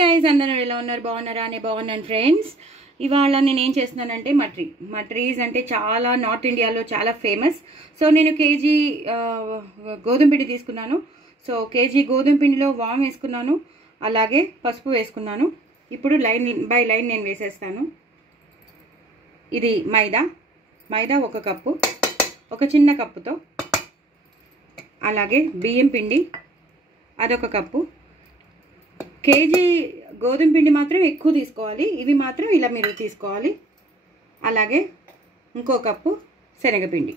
Guys అందరూ ఎలా ఉన్నారు? బాగున్నారా? అని బాగున్నాను ఫ్రెండ్స్. ఇవాళ నేను ఏం చేస్తున్నానంటే మట్రీస్ అంటే చాలా నార్త్ ఇండియాలో చాలా ఫేమస్. సో నేను కేజీ గోధుమ పిండి తీసుకున్నాను. సో కేజీ గోధుమ పిండిలో వామ్ వేసుకున్నాను, అలాగే పసుపు వేసుకున్నాను. ఇప్పుడు లైన్ బై లైన్ నేను వేసేస్తాను. ఇది మైదా ఒక కప్పు, ఒక చిన్న కప్పుతో, అలాగే బియ్యం పిండి అదొక కప్పు. కేజీ గోధుమ పిండి మాత్రం ఎక్కువ తీసుకోవాలి, ఇవి మాత్రం ఇలా మీరు తీసుకోవాలి. అలాగే ఇంకో కప్పు శనగపిండి,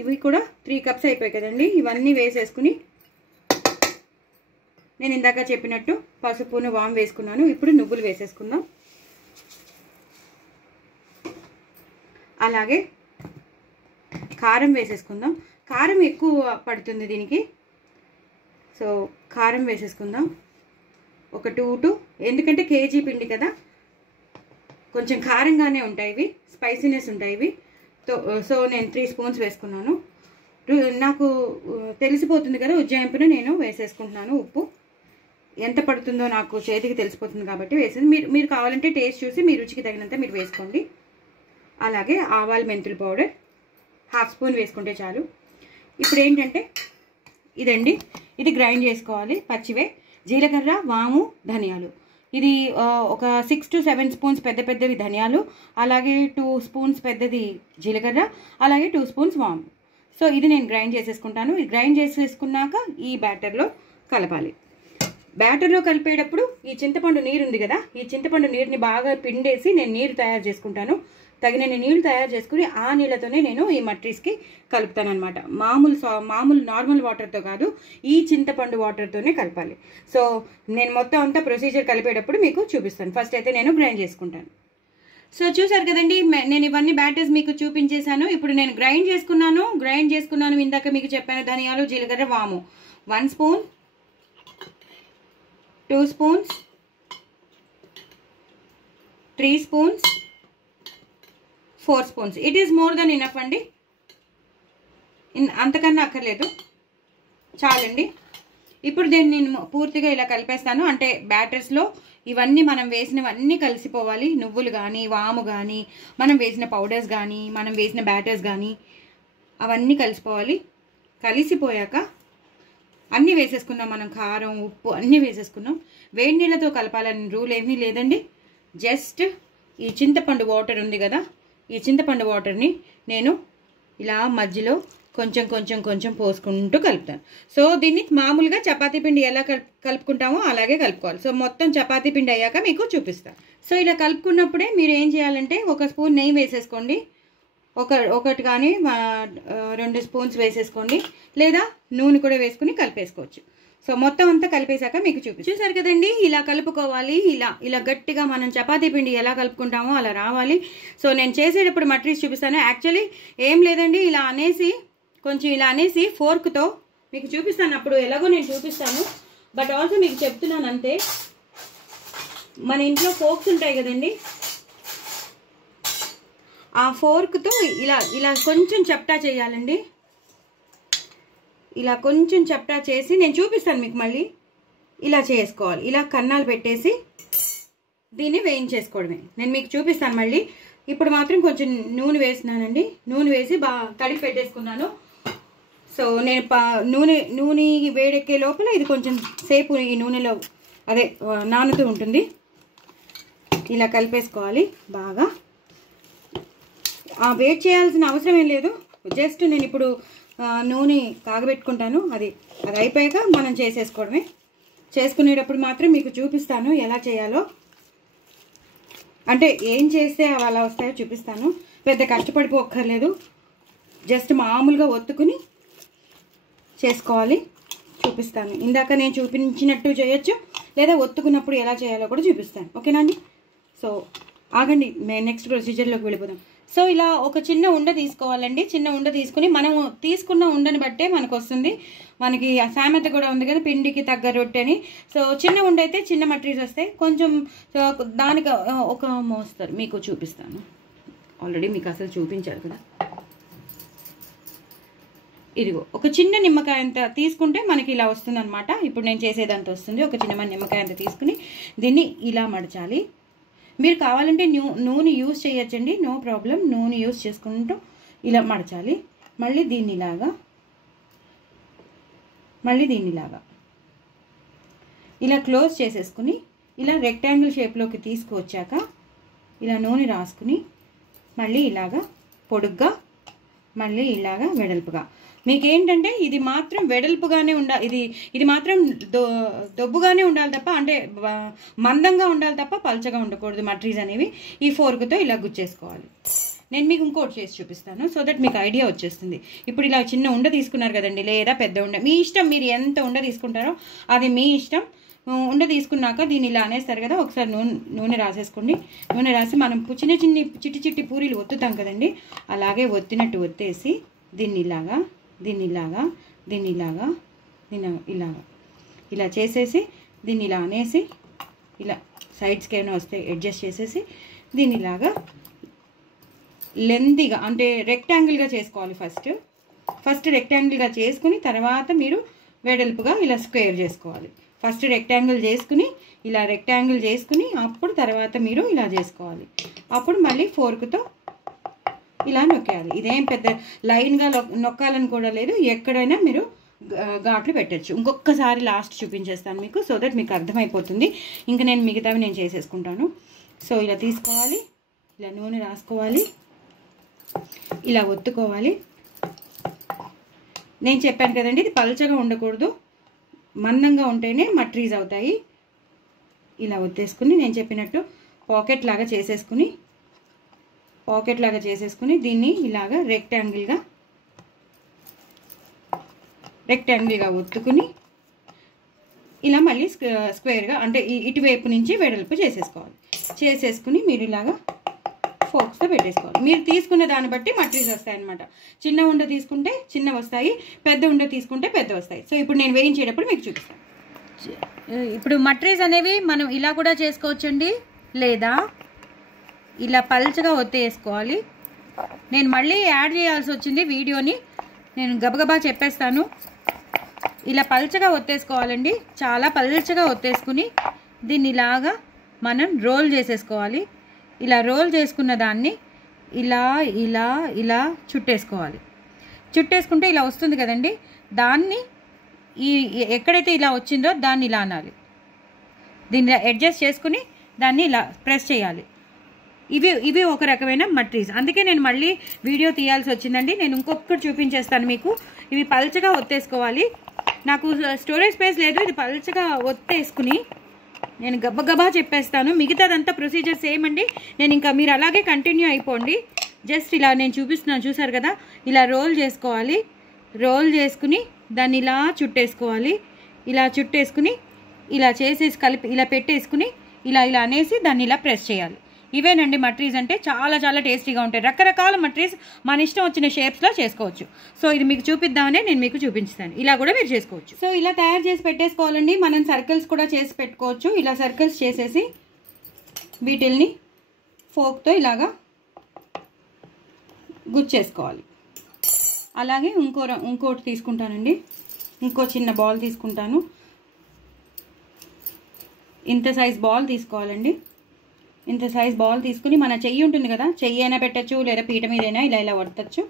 ఇవి కూడా 3 కప్స్ అయిపోయాయి కదండి. ఇవన్నీ వేసేసుకుని నేను ఇందాక చెప్పినట్టు పసుపును వామ్ వేసుకున్నాను. ఇప్పుడు నువ్వులు వేసేసుకుందాం. అలాగే కారం వేసేసుకుందాం. కారం ఎక్కువ పడుతుంది దీనికి, సో కారం వేసేసుకుందాం. ఒక 2 ఎందుకంటే కేజీ పిండి కదా, కొంచెం కారంగానే ఉంటాయి ఇవి, స్పైసీనెస్ ఉంటాయి ఇవి. సో నేను 3 స్పూన్స్ వేసుకున్నాను. నాకు తెలిసిపోతుంది కదా ఉజ్జాయింపున నేను వేసేసుకుంటున్నాను. ఉప్పు ఎంత పడుతుందో నాకు చేతికి తెలిసిపోతుంది కాబట్టి వేసేది. మీరు కావాలంటే టేస్ట్ చూసి మీ రుచికి తగినంత మీరు వేసుకోండి. అలాగే ఆవాలు మెంతుల పౌడర్ 1/2 స్పూన్ వేసుకుంటే చాలు. ఇప్పుడు ఏంటంటే ఇదండి, ఇది గ్రైండ్ చేసుకోవాలి. పచ్చివే జీలకర్ర, వాము, ధనియాలు. ఇది ఒక 6 to 7 స్పూన్స్ పెద్దవి ధనియాలు, అలాగే 2 స్పూన్స్ పెద్దది జీలకర్ర, అలాగే 2 స్పూన్స్ వాము. సో ఇది నేను గ్రైండ్ చేసేసుకుంటాను. ఇది గ్రైండ్ చేసేసుకున్నాక ఈ బ్యాటర్లో కలపాలి. బ్యాటర్లో కలిపేటప్పుడు ఈ చింతపండు నీరు ఉంది కదా, ఈ చింతపండు నీరుని బాగా పిండేసి నేను నీరు తయారు చేసుకుంటాను. తగినన్ని నీళ్ళు తయారు చేసుకుని ఆ నీళ్ళతోనే నేను ఈ మట్రీస్కి కలుపుతాను అనమాట. మామూలు నార్మల్ వాటర్తో కాదు, ఈ చింతపండు వాటర్తోనే కలపాలి. సో నేను మొత్తం అంతా ప్రొసీజర్ కలిపేటప్పుడు మీకు చూపిస్తాను. ఫస్ట్ అయితే నేను గ్రైండ్ చేసుకుంటాను. సో చూసారు కదండి, నేను ఇవన్నీ బ్యాటర్స్ మీకు చూపించేశాను. ఇప్పుడు నేను గ్రైండ్ చేసుకున్నాను. ఇందాక మీకు చెప్పాను ధనియాలు, జీలకర్ర, వాము. 1 spoon, 2 spoons, 3 spoons, 4 spoons. It is more than enough అండి, అంతకన్నా అక్కర్లేదు, చాలండి. ఇప్పుడు దీన్ని నేను పూర్తిగా ఇలా కలిపేస్తాను. అంటే బ్యాటర్స్లో ఇవన్నీ మనం వేసినవన్నీ కలిసిపోవాలి. నువ్వులు కానీ, వాము కానీ, మనం వేసిన పౌడర్స్ కానీ, మనం వేసిన బ్యాటర్స్ కానీ అవన్నీ కలిసిపోవాలి. కలిసిపోయాక అన్నీ వేసేసుకున్నాం మనం, కారం, ఉప్పు అన్నీ వేసేసుకున్నాం. వేడి నీళ్ళతో కలపాలని రూల్ ఏమీ లేదండి. జస్ట్ ఈ చింతపండు వాటర్ ఉంది కదా, ఈ చింతపండు వాటర్ని నేను ఇలా మధ్యలో కొంచెం పోసుకుంటూ కలుపుతాను. సో దీన్ని మామూలుగా చపాతీ పిండి ఎలా కలుపుకుంటామో అలాగే కలుపుకోవాలి. సో మొత్తం చపాతీ పిండి అయ్యాక మీకు చూపిస్తాను. సో ఇలా కలుపుకున్నప్పుడే మీరు ఏం చేయాలంటే 1 స్పూన్ నెయ్యి వేసేసుకోండి. ఒకటి కానీ 2 స్పూన్స్ వేసేసుకోండి, లేదా నూనె కూడా వేసుకుని కలిపేసుకోవచ్చు. సో మొత్తం అంతా కలిపేశాక మీకు చూసారు కదండి, ఇలా కలుపుకోవాలి. ఇలా గట్టిగా మనం చపాతీ పిండి ఎలా కలుపుకుంటామో అలా రావాలి. సో నేను చేసేటప్పుడు మట్రీస్ చూపిస్తాను. యాక్చువల్లీ ఏం లేదండి, ఇలా అనేసి ఫోర్క్తో మీకు చూపిస్తాను. అప్పుడు ఎలాగో నేను చూపిస్తాను, బట్ ఆల్సో మీకు చెప్తున్నాను అంతే. మన ఇంట్లో ఫోర్క్స్ ఉంటాయి కదండి, ఆ ఫోర్క్తో ఇలా కొంచెం చప్టా చేయాలండి. ఇలా కొంచెం చప్టా చేసి నేను చూపిస్తాను మీకు. మళ్ళీ ఇలా చేసుకోవాలి. ఇలా కన్నాలు పెట్టేసి దీన్ని వేయించేసుకోవడమే. నేను మీకు చూపిస్తాను మళ్ళీ. ఇప్పుడు మాత్రం కొంచెం నూనె వేసినానండి. నూనె వేసి బాగా తడిపి పెట్టేసుకున్నాను. సో నేను నూనె వేడెక్కే లోపల ఇది కొంచెం సేపు ఈ నూనెలో నానుతూ ఉంటుంది. ఇలా కలిపేసుకోవాలి బాగా. వెయిట్ చేయాల్సిన అవసరం ఏం లేదు. జస్ట్ నేను ఇప్పుడు నూనె కాగబెట్టుకుంటాను. అది అయిపోయాక మనం చేసేసుకోవడమే. చేసుకునేటప్పుడు మాత్రం మీకు చూపిస్తాను ఎలా చేయాలో. అంటే ఏం చేస్తే అవి అలా వస్తాయో చూపిస్తాను. పెద్ద కష్టపడిపోక్కర్లేదు, జస్ట్ మామూలుగా ఒత్తుకుని చేసుకోవాలి. చూపిస్తాను. ఇందాక నేను చూపించినట్టు చేయొచ్చు, లేదా ఒత్తుకున్నప్పుడు ఎలా చేయాలో కూడా చూపిస్తాను. ఓకేనా అండి? సో ఆగండి, మేము నెక్స్ట్ ప్రొసీజర్లోకి వెళ్ళిపోదాం. సో ఇలా ఒక చిన్న ఉండ తీసుకోవాలండి. చిన్న ఉండ తీసుకుని మనం తీసుకున్న ఉండని బట్టే మనకు వస్తుంది. మనకి సామెత కూడా ఉంది కదా, పిండికి తగ్గ రొట్టె అని. సో చిన్న ఉండ అయితే చిన్న మట్రీస్ వస్తాయి. కొంచెం దానికి ఒక మోస్తారు మీకు చూపిస్తాను. ఆల్రెడీ మీకు అసలు చూపించారు కదా. ఇదిగో ఒక చిన్న నిమ్మకాయ అంత తీసుకుంటే మనకి ఇలా వస్తుంది అనమాట. ఇప్పుడు నేను చేసేదంత వస్తుంది. ఒక చిన్న నిమ్మకాయ అంత తీసుకుని దీన్ని ఇలా మడచాలి. మీరు కావాలంటే నూనె యూజ్ చేయొచ్చండి, నో ప్రాబ్లం. నూనె యూజ్ చేసుకుంటూ ఇలా మడచాలి. మళ్ళీ దీన్నిలాగా ఇలా క్లోజ్ చేసేసుకుని ఇలా రెక్టాంగిల్ షేప్లోకి తీసుకువచ్చాక ఇలా నూనె రాసుకుని మళ్ళీ ఇలాగా పొడుగ్గా, మళ్ళీ ఇలాగా వెడల్పుగా. మీకేంటంటే ఇది మాత్రం వెడల్పుగానే ఉండాలి, ఇది మాత్రం దొబ్బుగానే ఉండాలి తప్ప, అంటే మందంగా ఉండాలి తప్ప పల్చగా ఉండకూడదు మట్రీస్ అనేవి. ఈ ఫోర్క్తో ఇలా గుచ్చేసుకోవాలి. నేను మీకు ఇంకోటి చేసి చూపిస్తాను సో దట్ మీకు ఐడియా వచ్చేస్తుంది. ఇప్పుడు ఇలా చిన్న ఉండ తీసుకున్నారు కదండి, లేదా పెద్ద ఉండ, మీ ఇష్టం. మీరు ఎంత ఉండ తీసుకుంటారో అది మీ ఇష్టం. ఉండ తీసుకున్నాక దీన్ని ఇలా అనేస్తారు కదా, ఒకసారి నూనె రాసేసుకోండి. నూనె రాసి మనం చిట్టి పూరీలు ఒత్తుతాం కదండి, అలాగే ఒత్తినట్టు ఒత్తేసి దీన్నిలాగా ఇలా చేసేసి దీన్ని ఇలా అనేసి ఇలా సైడ్స్కి ఏమైనా వస్తే అడ్జస్ట్ చేసేసి దీన్నిలాగా లెంతీగా, అంటే రెక్టాంగిల్గా చేసుకోవాలి. ఫస్ట్ రెక్టాంగిల్గా చేసుకుని తర్వాత మీరు వెడల్పుగా ఇలా స్క్వేర్ చేసుకోవాలి. ఫస్ట్ రెక్టాంగిల్ చేసుకుని ఇలా రెక్టాంగిల్ చేసుకుని అప్పుడు తర్వాత మీరు ఇలా చేసుకోవాలి. అప్పుడు మళ్ళీ ఫోర్క్తో ఇలా నొక్కేయాలి. ఇదేం పెద్ద లైన్గా నొక్కాలని కూడా లేదు, ఎక్కడైనా మీరు ఘాట్లు పెట్టచ్చు. ఇంకొకసారి లాస్ట్ చూపించేస్తాను మీకు సో దట్ మీకు అర్థమైపోతుంది. ఇంకా నేను మిగతావి నేను చేసేసుకుంటాను. సో ఇలా తీసుకోవాలి, ఇలా నూనె రాసుకోవాలి, ఇలా ఒత్తుకోవాలి. నేను చెప్పాను కదండి, ఇది పల్చగా ఉండకూడదు, మందంగా ఉంటేనే మట్రీస్ అవుతాయి. ఇలా ఒత్తేసుకుని నేను చెప్పినట్టు పాకెట్ లాగా చేసేసుకుని దీన్ని ఇలాగా రెక్టాంగిల్గా ఒత్తుకుని ఇలా మళ్ళీ స్క్వేర్గా, అంటే ఇటువైపు నుంచి వెడల్పు చేసేసుకుని మీరు ఇలాగా ఫోక్స్తో పెట్టేసుకోవాలి. మీరు తీసుకున్న దాన్ని బట్టి మట్రీస్ వస్తాయి అన్నమాట. చిన్న ఉండ తీసుకుంటే చిన్న వస్తాయి, పెద్ద ఉండ తీసుకుంటే పెద్ద వస్తాయి. సో ఇప్పుడు నేను వేయించేటప్పుడు మీకు చూపిస్తాను. ఇప్పుడు మట్రీస్ అనేవి మనం ఇలా కూడా చేసుకోవచ్చండి, లేదా ఇలా పల్చగా ఒత్తేసుకోవాలి. నేను మళ్ళీ యాడ్ చేయాల్సి వచ్చింది వీడియోని, నేను గబగబా చెప్పేస్తాను. ఇలా పల్చగా ఒత్తేసుకోవాలండి, చాలా పల్చగా ఒత్తేసుకుని దీన్ని ఇలాగా మనం రోల్ చేసేసుకోవాలి. ఇలా రోల్ చేసుకున్న దాన్ని ఇలా చుట్టేసుకుంటే ఇలా వస్తుంది కదండి. దాన్ని ఎక్కడైతే ఇలా వచ్చిందో దాన్ని ఇలా అనాలి. దీన్ని అడ్జస్ట్ చేసుకుని దాన్ని ఇలా ప్రెస్ చేయాలి. ఇవి ఒక రకమైన మట్రీస్. అందుకే నేను మళ్ళీ వీడియో తీయాల్సి వచ్చిందండి. నేను ఇంకొకటి చూపించేస్తాను మీకు. ఇవి పల్చగా ఒత్తేసుకోవాలి. నాకు స్టోరేజ్ స్పేస్ లేదు, ఇది పల్చగా ఒత్తేసుకుని నేను గబగబా చెప్పేస్తాను. మిగతాదంతా ప్రొసీజర్ సేమ్ అండి. నేను ఇంకా మీరు అలాగే కంటిన్యూ అయిపోండి. జస్ట్ ఇలా నేను చూపిస్తున్నాను, చూసారు కదా. ఇలా రోల్ చేసుకోవాలి. రోల్ చేసుకుని దాన్ని ఇలా చుట్టేసుకోవాలి. ఇలా చుట్టేసుకుని ఇలా చేసేసి కలిపి ఇలా పెట్టేసుకుని ఇలా అనేసి దాన్ని ఇలా ప్రెస్ చేయాలి. ఇవేనండి మట్రీస్ అంటే. చాలా చాలా టేస్టీగా ఉంటాయి. రకరకాల మట్రీస్ మన ఇష్టం వచ్చిన షేప్స్లో చేసుకోవచ్చు. సో ఇది మీకు చూపిద్దామనే నేను మీకు చూపించాను. ఇలా కూడా మీరు చేసుకోవచ్చు. సో ఇలా తయారు చేసి పెట్టేసుకోవాలండి. మనం సర్కిల్స్ కూడా చేసి పెట్టుకోవచ్చు. ఇలా సర్కిల్స్ చేసేసి వీటిల్ని ఫోక్తో ఇలాగా గుచ్చేసుకోవాలి. అలాగే ఇంకోటి తీసుకుంటానండి. ఇంకో చిన్న బాల్ తీసుకుంటాను. ఇంత సైజ్ బాల్ తీసుకోవాలండి. ఇంత సైజ్ బాల్ తీసుకుని మన చెయ్యి ఉంటుంది కదా, చెయ్యి అయినా పెట్టచ్చు, లేదా పీట మీదైనా ఇలా వడతచ్చు.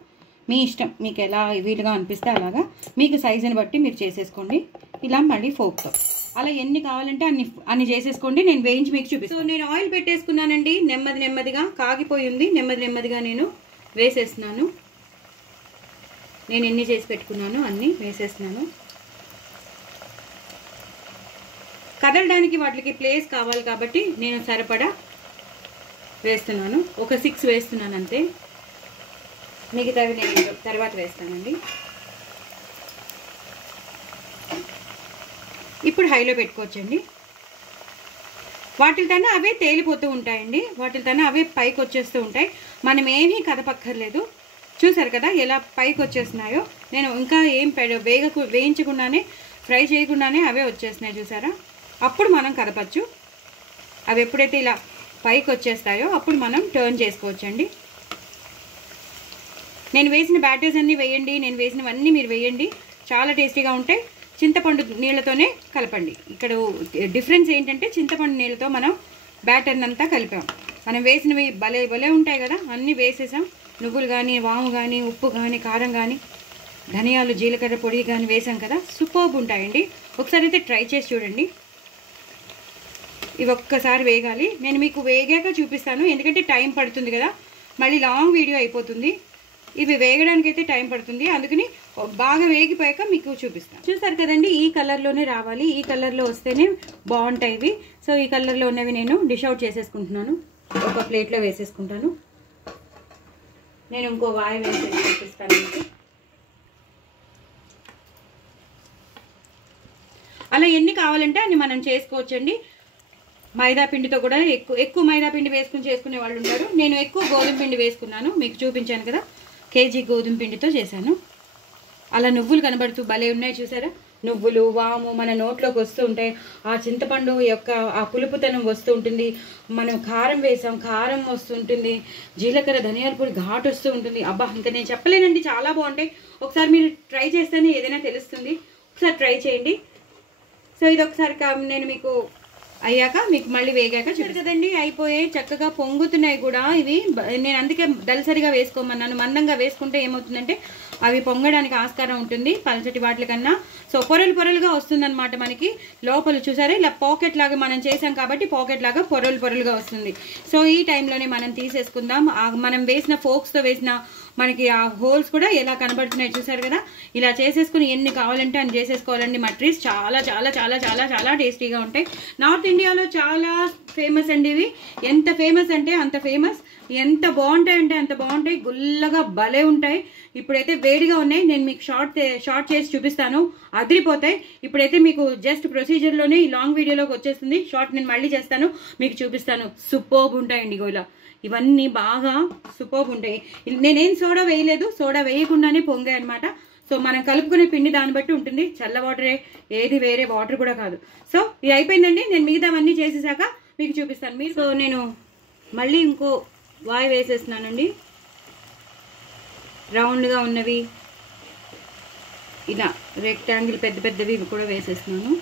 మీ ఇష్టం, మీకు ఎలా వీలుగా అనిపిస్తే అలాగా మీకు సైజుని బట్టి మీరు చేసేసుకోండి. ఇలా మళ్ళీ ఫోక్తో అలా ఎన్ని కావాలంటే అన్ని చేసేసుకోండి. నేను వేయించి మీకు చూపిస్తాను. సో నేను ఆయిల్ పెట్టేసుకున్నానండి. నెమ్మదిగా కాగిపోయింది. నెమ్మదిగా నేను వేసేస్తున్నాను. నేను ఎన్ని చేసి పెట్టుకున్నాను అన్నీ వేసేస్తున్నాను. కదలడానికి వాటికి ప్లేస్ కావాలి కాబట్టి నేను సరిపడా వేస్తున్నాను. ఒక 6 వేస్తున్నాను అంతే. మిగతావి నేను తర్వాత వేస్తానండి. ఇప్పుడు హైలో పెట్టుకోవచ్చండి. వాటితోనే అవే తేలిపోతూ ఉంటాయండి. వాటితోనే అవే పైకి వచ్చేస్తూ ఉంటాయి. మనం ఏమీ కదపక్కర్లేదు. చూసారు కదా ఎలా పైకి వచ్చేస్తున్నాయో. నేను ఇంకా ఏం వేయించకుండానే, ఫ్రై చేయకుండానే అవే వచ్చేస్తున్నాయి. చూసారా? అప్పుడు మనం కదపచ్చు. అవి ఎప్పుడైతే ఇలా పైకి వచ్చేస్తాయో అప్పుడు మనం టర్న్ చేసుకోవచ్చండి. నేను వేసిన బ్యాటర్స్ అన్నీ వేయండి, నేను వేసినవన్నీ మీరు వేయండి, చాలా టేస్టీగా ఉంటాయి. చింతపండు నీళ్ళతోనే కలపండి. ఇక్కడ డిఫరెన్స్ ఏంటంటే చింతపండు నీళ్ళతో మనం బ్యాటర్ని అంతా కలిపాం. మనం వేసినవి భలే భలే ఉంటాయి కదా, అన్నీ వేసేసాం. నువ్వులు కానీ, వాము కానీ, ఉప్పు కానీ, కారం కానీ, ధనియాలు, జీలకర్ర పొడి కానీ వేసాం కదా, సూపర్బ్ ఉంటాయండి. ఒకసారి అయితే ట్రై చేసి చూడండి. ఇవి ఒక్కసారి వేగాలి. నేను మీకు వేగాక చూపిస్తాను, ఎందుకంటే టైం పడుతుంది కదా, మళ్ళీ లాంగ్ వీడియో అయిపోతుంది. ఇవి వేగడానికి అయితే టైం పడుతుంది, అందుకని బాగా వేగిపోయాక మీకు చూపిస్తాను. చూసారు కదండి, ఈ కలర్లోనే రావాలి, ఈ కలర్లో వస్తేనే బాగుంటాయి ఇవి. సో ఈ కలర్లో ఉన్నవి నేను డిష్ అవుట్ చేసేసుకుంటున్నాను, ఒక ప్లేట్లో వేసేసుకుంటాను. నేను ఇంకో వాయి వేసి చూపిస్తాను మీకు. అలా ఎన్ని కావాలంటే అన్ని మనం చేసుకోవచ్చండి. మైదా పిండితో కూడా ఎక్కువ మైదా పిండి వేసుకుని చేసుకునే వాళ్ళు ఉంటారు. నేను ఎక్కువ గోధుమ పిండి వేసుకున్నాను, మీకు చూపించాను కదా, కేజీ గోధుమ పిండితో చేశాను. అలా నువ్వులు కనబడుతూ భలే ఉన్నాయి చూసారా, నువ్వులు, వాము మన నోట్లోకి వస్తూ ఉంటాయి. ఆ చింతపండు యొక్క ఆ పులుపుతనం వస్తూ ఉంటుంది. మనం కారం వేసాం, కారం వస్తుంటుంది. జీలకర్ర, ధనియాల పొడి ఘాటు వస్తూ ఉంటుంది. అబ్బా, ఇంకా నేను చెప్పలేనండి, చాలా బాగుంటాయి. ఒకసారి మీరు ట్రై చేస్తేనే ఏదైనా తెలుస్తుంది. ఒకసారి ట్రై చేయండి. సో ఇది ఒకసారి నేను మీకు అయ్యాక మీకు మళ్ళీ వేగాక చూడండి కదండి, అయిపోయాయి, చక్కగా పొంగుతున్నాయి కూడా ఇవి. నేను అందుకే దళసరిగా వేసుకోమన్నాను. మందంగా వేసుకుంటే ఏమవుతుందంటే అవి పొంగడానికి ఆస్కారం ఉంటుంది పలచటి వాటి కన్నా. సో పొరలు పొరలుగా వస్తుందన్నమాట మనకి. లోపల చూసారా, ఇలా పాకెట్ లాగా మనం చేసాం కాబట్టి పాకెట్ లాగా పొరలు పొరలుగా వస్తుంది. సో ఈ టైంలోనే మనం తీసేసుకుందాం. మనం వేసిన ఫోక్స్తో వేసిన మనకి ఆ హోల్స్ కూడా ఎలా కనబడుతున్నాయి చూసారు కదా. ఇలా చేసేసుకుని ఎన్ని కావాలంటే అన్ని చేసేసుకోవాలండి. మట్రీస్ చాలా చాలా చాలా చాలా చాలా టేస్టీగా ఉంటాయి. నార్త్ ఇండియాలో చాలా ఫేమస్ అండి ఇవి. ఎంత ఫేమస్ అంటే అంత ఫేమస్. ఎంత బాగుంటాయి అంటే అంత బాగుంటాయి. గుల్లగా భలే ఉంటాయి. ఇప్పుడైతే వేడిగా ఉన్నాయి, నేను మీకు షార్ట్ చేసి చూపిస్తాను, అదిరిపోతాయి. ఇప్పుడైతే మీకు జస్ట్ ప్రొసీజర్లోనే ఈ లాంగ్ వీడియోలోకి వచ్చేస్తుంది. షార్ట్ నేను మళ్ళీ చేస్తాను, మీకు చూపిస్తాను. సూపర్బ్ ఉంటాయండి గోలా. ఇవన్నీ బాగా సూపర్బ్ ఉంటాయి. నేనేం సోడా వేయలేదు, సోడా వేయకుండానే పొంగాయి అనమాట. సో మనం కలుపుకునే పిండి దాన్ని బట్టి ఉంటుంది. చల్ల వాటరే, ఏది వేరే వాటర్ కూడా కాదు. సో ఇది అయిపోయిందండి. నేను మిగతావన్నీ చేసేసాక మీకు చూపిస్తాను. సో నేను మళ్ళీ ఇంకో వాయి వేసేస్తున్నానండి. రౌండ్గా ఉన్నవి, ఇలా రెక్టాంగిల్ పెద్ద పెద్దవి ఇవి కూడా వేసేస్తున్నాను.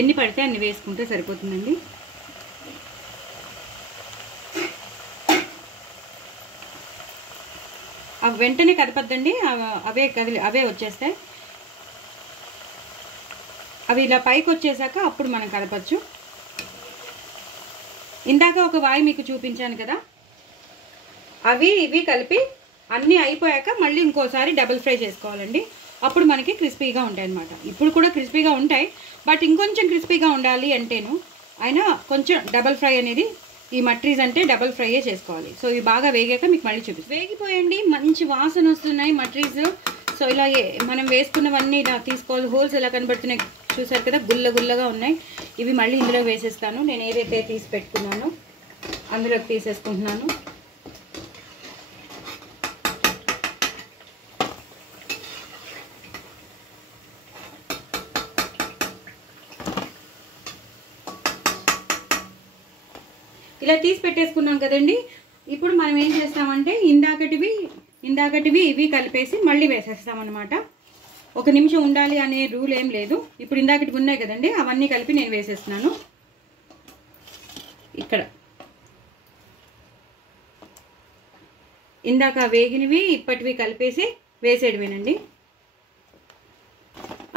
ఎన్ని పడితే అన్ని వేసుకుంటే సరిపోతుందండి. అవి వెంటనే కదపద్దండి, అవే వచ్చేస్తాయి. అవి ఇలా పైకి వచ్చేసాక అప్పుడు మనం కదపచ్చు. ఇందాక ఒక వాయి మీకు చూపించాను కదా, అవి ఇవి కలిపి అన్నీ అయిపోయాక మళ్ళీ ఇంకోసారి డబుల్ ఫ్రై చేసుకోవాలండి. అప్పుడు మనకి క్రిస్పీగా ఉంటాయి అన్నమాట. ఇప్పుడు కూడా క్రిస్పీగా ఉంటాయి, బట్ ఇంకొంచెం క్రిస్పీగా ఉండాలి అంటేను అయినా కొంచెం డబుల్ ఫ్రై అనేది, ఈ మట్రీస్ అంటే డబుల్ ఫ్రైయే చేసుకోవాలి. సో ఇవి బాగా వేగాక మీకు మళ్ళీ చూపిస్తాను. వేగిపోయండి, మంచి వాసన వస్తున్నాయి మట్రీస్. సో ఇలా మనం వేసుకున్నవన్నీ ఇలా తీసుకోవాలి. హోల్స్ ఎలా కనబడుతున్నాయి చూసారు కదా, గుల్లగా ఉన్నాయి. ఇవి మళ్ళీ ఇందులో వేసేస్తాను. నేను ఏదైతే తీసి పెట్టుకున్నానో అందులోకి తీసేసుకుంటున్నాను. ఇలా తీసి పెట్టేసుకున్నాం కదండి. ఇప్పుడు మనం ఏం చేస్తామంటే ఇందాకటివి ఇవి కలిపేసి మళ్ళీ వేసేస్తామన్నమాట. ఒక నిమిషం ఉండాలి అనే రూల్ ఏం లేదు. ఇప్పుడు ఇందాకటి ఉన్నాయి కదండి, అవన్నీ కలిపి నేను వేసేస్తున్నాను. ఇక్కడ ఇందాక వేగినవి ఇప్పటివి కలిపేసి వేసేయడమేనండి.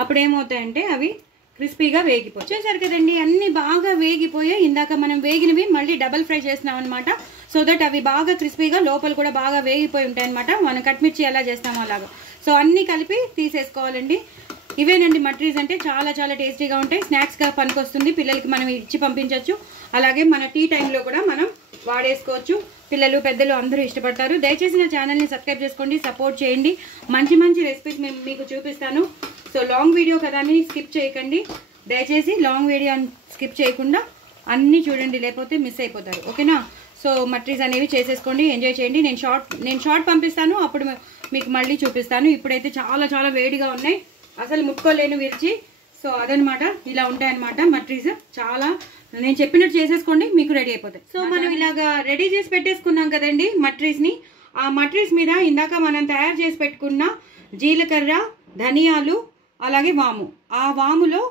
అప్పుడు ఏమవుతాయంటే అవి క్రిస్పీగా వేగిపోయి. చూసారు కదండి, అన్ని బాగా వేగిపోయాయి. ఇందాక మనం వేగినవి మళ్ళీ డబల్ ఫ్రై చేస్తున్నాం అనమాట. సో దట్ అవి బాగా క్రిస్పీగా లోపల కూడా బాగా వేగిపోయి ఉంటాయి అనమాట. మనం కట్మిర్చి ఎలా చేస్తామో అలాగా. సో అన్నీ కలిపి తీసేసుకోవాలండి. ఇవేనండి మట్రీస్ అంటే, చాలా చాలా టేస్టీగా ఉంటాయి. స్నాక్స్గా పనికొస్తుంది, పిల్లలకి మనం ఇచ్చి పంపించవచ్చు. అలాగే మన టీ టైంలో కూడా మనం వాడేసుకోవచ్చు. పిల్లలు పెద్దలు అందరూ ఇష్టపడతారు. దయచేసి నా ఛానల్ని సబ్స్క్రైబ్ చేసుకోండి, సపోర్ట్ చేయండి. మంచి మంచి రెసిపీస్ మీకు చూపిస్తాను. సో లాంగ్ వీడియో కదా అని స్కిప్ చేయకండి. దయచేసి లాంగ్ వీడియో స్కిప్ చేయకుండా అన్నీ చూడండి, లేకపోతే మిస్ అయిపోతారు. ఓకేనా? సో మట్రీస్ అనేవి చేసేసుకోండి, ఎంజాయ్ చేయండి. నేను షార్ట్ పంపిస్తాను, అప్పుడు మీకు మళ్ళీ చూపిస్తాను. ఇప్పుడైతే చాలా చాలా వేడిగా ఉన్నాయి, అసలు ముట్టుకోలేను విరిచి. సో అదనమాట, ఇలా ఉంటాయన్నమాట మట్రీస్. చాలా నేను చెప్పినట్టు చేసేసుకోండి, మీకు రెడీ అయిపోతాయి. సో మనం ఇలాగా రెడీ చేసి పెట్టేసుకున్నాం కదండి మట్రీస్ని. ఆ మట్రీస్ మీద ఇందాక మనం తయారు చేసి పెట్టుకున్న జీలకర్ర, ధనియాలు, అలాగే వాము, ఆ వాములో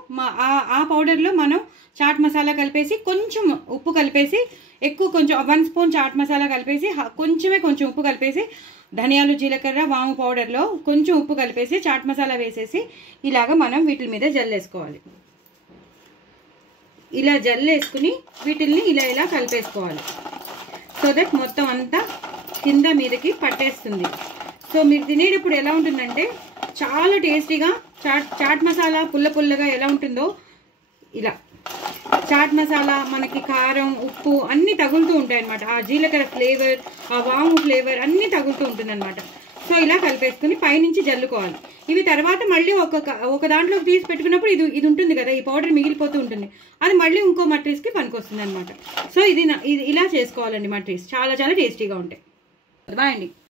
ఆ పౌడర్లో మనం చాట్ మసాలా కలిపేసి, కొంచెం ఉప్పు కలిపేసి, ఎక్కువ కొంచెం 1 స్పూన్ చాట్ మసాలా కలిపేసి, కొంచెం ఉప్పు కలిపేసి, ధనియాలు, జీలకర్ర, వాము పౌడర్లో కొంచెం ఉప్పు కలిపేసి చాట్ మసాలా వేసేసి ఇలాగ మనం వీటి మీద జల్లేసుకోవాలి. ఇలా జల్లేసుకుని వీటిల్ని ఇలా కలిపేసుకోవాలి. సో దట్ మొత్తం అంతా కింద మీదకి పట్టేస్తుంది. సో మీరు తినేటప్పుడు ఎలా ఉంటుందంటే చాలా టేస్టీగా, చాట్ మసాలా పుల్లగా ఎలా ఉంటుందో ఇలా చాట్ మసాలా మనకి కారం, ఉప్పు అన్నీ తగులుతూ ఉంటాయి అన్నమాట. ఆ జీలకర్ర ఫ్లేవర్, ఆ వాము ఫ్లేవర్ అన్నీ తగులుతూ ఉంటుంది అనమాట. సో ఇలా కలిపేసుకుని పైనుంచి జల్లుకోవాలి. ఇవి తర్వాత మళ్ళీ ఒక దాంట్లోకి తీసి పెట్టుకున్నప్పుడు ఇది ఉంటుంది కదా, ఈ పౌడర్ మిగిలిపోతూ ఉంటుంది, అది మళ్ళీ ఇంకో మట్రీస్కి పనికొస్తుంది అనమాట. సో ఇది ఇలా చేసుకోవాలండి మట్రీస్, చాలా టేస్టీగా ఉంటాయి. బాయ్ అండి.